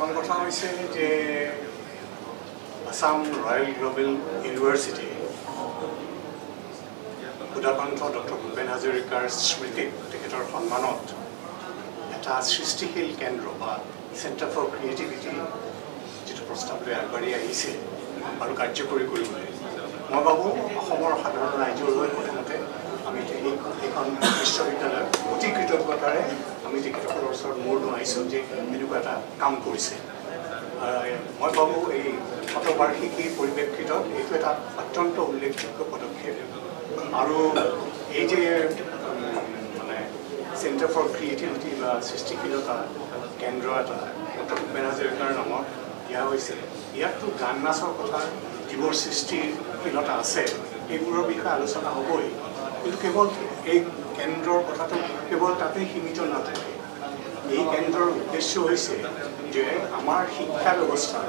প্ৰথম কথা হৈছে যে আসাম ৰয়েল গ্লোবেল ইউনিভাৰ্চিটি উদাকণ্ঠ ডক্টৰ ভূপেন হাজৰিকাৰ স্মৃতিত তেখেতৰ সন্মানত এটা সৃষ্টিশীল কেন্দ্ৰ বা চেণ্টাৰ ফৰ ক্ৰিয়েটিভিটি যিটো প্ৰস্তাৱ লৈ আগবাঢ়ি আহিছে আৰু কাৰ্যকৰী কৰিবলৈ মই ভাবোঁ অসমৰ সাধাৰণ ৰাইজৰ হৈ প্ৰথমতে আমি এইখন বিশ্ববিদ্যালয়ৰ অতি কৃতজ্ঞতাৰে আমি তেখেতসকলৰ ওচৰত মূৰ নোৱাইছোঁ যে এনেকুৱা এটা কাম কৰিছে মই ভাবোঁ এই শতবাৰ্ষিকীৰ পৰিপ্ৰেক্ষিতত এইটো এটা অত্যন্ত উল্লেখযোগ্য পদক্ষেপ আৰু এই যে মানে চেণ্টাৰ ফৰ ক্ৰিয়েটিভিটি বা সৃষ্টিশীলতা কেন্দ্ৰ এটা ডক্টৰ ভূপেন হাজৰিকাৰ নামত দিয়া হৈছে ইয়াততো গান নাচৰ কথা যিবোৰ সৃষ্টিশীলতা আছে সেইবোৰৰ বিষয়ে আলোচনা হ'বই কিন্তু কেৱল এই কেন্দ্ৰৰ কথাটো কেৱল তাতেই সীমিত নাথাকে এই কেন্দ্ৰৰ উদ্দেশ্য হৈছে যে আমাৰ শিক্ষা ব্যৱস্থা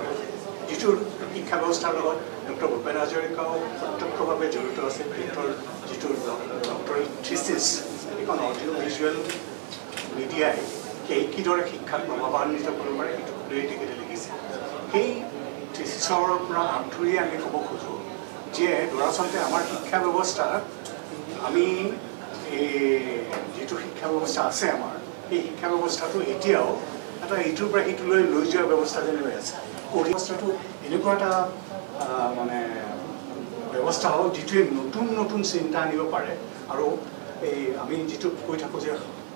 যিটো শিক্ষা ব্যৱস্থাৰ লগত ডক্টৰ ভূপেন হাজৰিকাও প্ৰত্যক্ষভাৱে জড়িত আছে তেখেতৰ যিটো ডক্টৰেট থিচিছ এইখন অডিঅ' ভিজুৱেল মিডিয়াই কিদৰে শিক্ষাক প্ৰভাৱান্বিত কৰিব পাৰে সেইটো লৈ তেখেতে লিখিছে সেই থিচিছৰ পৰা আঁতৰি আমি ক'ব খোজোঁ যে দৰাচলতে আমাৰ শিক্ষা ব্যৱস্থাত আমি এই যিটো শিক্ষা ব্যৱস্থা আছে আমাৰ এই শিক্ষা ব্যৱস্থাটো এতিয়াও এটা ইটোৰ পৰা সিটোলৈ লৈ যোৱা ব্যৱস্থা যেন হৈ আছে ব্যৱস্থাটো এনেকুৱা এটা মানে ব্যৱস্থা হওক যিটোৱে নতুন নতুন চিন্তা আনিব পাৰে আৰু এই আমি যিটো কৈ থাকোঁ যে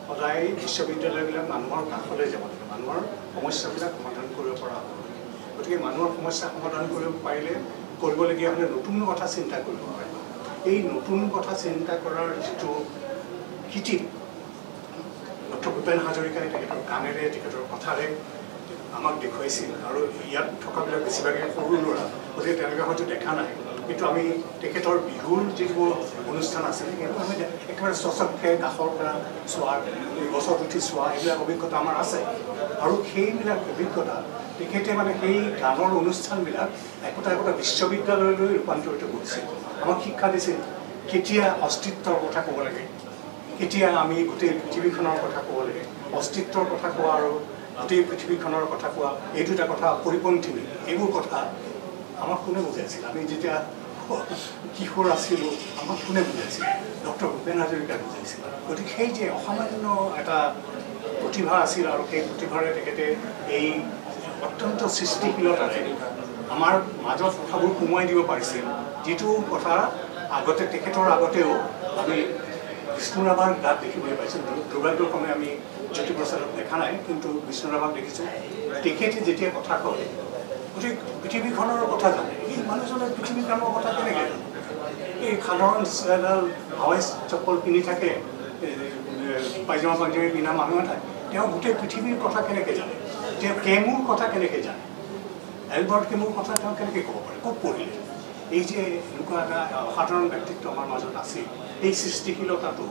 সদায় বিশ্ববিদ্যালয়বিলাক মানুহৰ কাষলৈ যাব লাগে মানুহৰ সমস্যাবিলাক সমাধান কৰিব পৰা হ'ব গতিকে মানুহৰ সমস্যা সমাধান কৰিব পাৰিলে কৰিবলগীয়া হ'লে নতুন কথা চিন্তা কৰিব পাৰে এই নতুন কথা চিন্তা কৰাৰ যিটো কৃতি ডক্টৰ ভূপেন হাজৰিকাই তেখেতৰ গানেৰে তেখেতৰ কথাৰে আমাক দেখুৱাইছিল আৰু ইয়াত থকাবিলাক বেছিভাগে সৰু ল'ৰা গতিকে তেওঁলোকে হয়তো দেখা নাই কিন্তু আমি তেখেতৰ বিহুৰ যিবোৰ অনুষ্ঠান আছিল সেইটো আমি একেবাৰে স্বচক্ষে কাষৰ পৰা চোৱাৰ গছত উঠি চোৱা এইবিলাক অভিজ্ঞতা আমাৰ আছে আৰু সেইবিলাক অভিজ্ঞতা তেখেতে মানে সেই গানৰ অনুষ্ঠানবিলাক একোটা একোটা বিশ্ববিদ্যালয়লৈ ৰূপান্তৰিত কৰিছিল আমাক শিক্ষা দিছিল কেতিয়া অস্তিত্বৰ কথা ক'ব লাগে কেতিয়া আমি গোটেই পৃথিৱীখনৰ কথা ক'ব লাগে অস্তিত্বৰ কথা কোৱা আৰু গোটেই পৃথিৱীখনৰ কথা কোৱা এই দুটা কথা পৰিপন্থী এইবোৰ কথা আমাক কোনে বুজাইছিল আমি যেতিয়া কিশোৰ আছিলোঁ আমাক কোনে বুজাইছিল ডক্টৰ ভূপেন হাজৰিকাই বুজাইছিল গতিকে সেই যে অসামান্য এটা প্ৰতিভা আছিল আৰু সেই প্ৰতিভাৰে তেখেতে এই অত্যন্ত সৃষ্টিশীলতাৰে আমাৰ মাজত কথাবোৰ সোমোৱাই দিব পাৰিছিল যিটো কথা আগতে তেখেতৰ আগতেও আমি বিষ্ণুৰাভাৰ গাত দেখিবলৈ পাইছোঁ দুৰ্ভাগ্যক্ৰমে আমি জ্যোতিপ্ৰসাদক দেখা নাই কিন্তু বিষ্ণুৰাভাক দেখিছোঁ তেখেতে যেতিয়া কথা কয় গতিকে পৃথিৱীখনৰ কথা জানে এই মানুহজনে পৃথিৱীখনৰ কথা কেনেকৈ জানে এই সাধাৰণ এডাল হাৱাই চপ্পল পিন্ধি থাকে পাইজামা পাঞ্জাবী পিন্ধা মানুহ এটাই তেওঁ গোটেই পৃথিৱীৰ কথা কেনেকৈ জানে তেওঁ কেমুৰ কথা কেনেকৈ জানে এলবাৰ্ট কেমুৰ কথা তেওঁ কেনেকৈ ক'ব পাৰে ক'ত পঢ়িলে এই যে এনেকুৱা এটা অসাধাৰণ ব্যক্তিত্ব আমাৰ মাজত আছিল এই সৃষ্টিশীলতাটো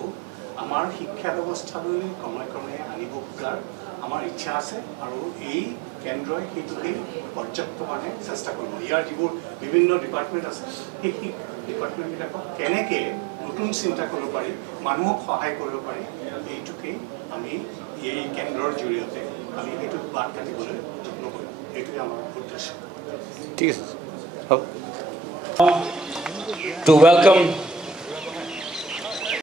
আমাৰ শিক্ষা ব্যৱস্থালৈ ক্ৰমে ক্ৰমে আনিব খোজাৰ আমাৰ ইচ্ছা আছে আৰু এই কেন্দ্ৰই সেইটোকেই পৰ্যাপ্ত মানে চেষ্টা কৰিব ইয়াৰ যিবোৰ বিভিন্ন ডিপাৰ্টমেণ্ট আছে সেই ডিপাৰ্টমেণ্টবিলাকক কেনেকৈ নতুন চিন্তা কৰিব পাৰি মানুহক সহায় কৰিব পাৰি এইটোকেই আমি এই কেন্দ্ৰৰ জৰিয়তে আমি এইটো বাদ কাটিবলৈ যত্ন কৰিম এইটোৱে আমাৰ উদ্দেশ্য ঠিক আছে হ'ব To welcome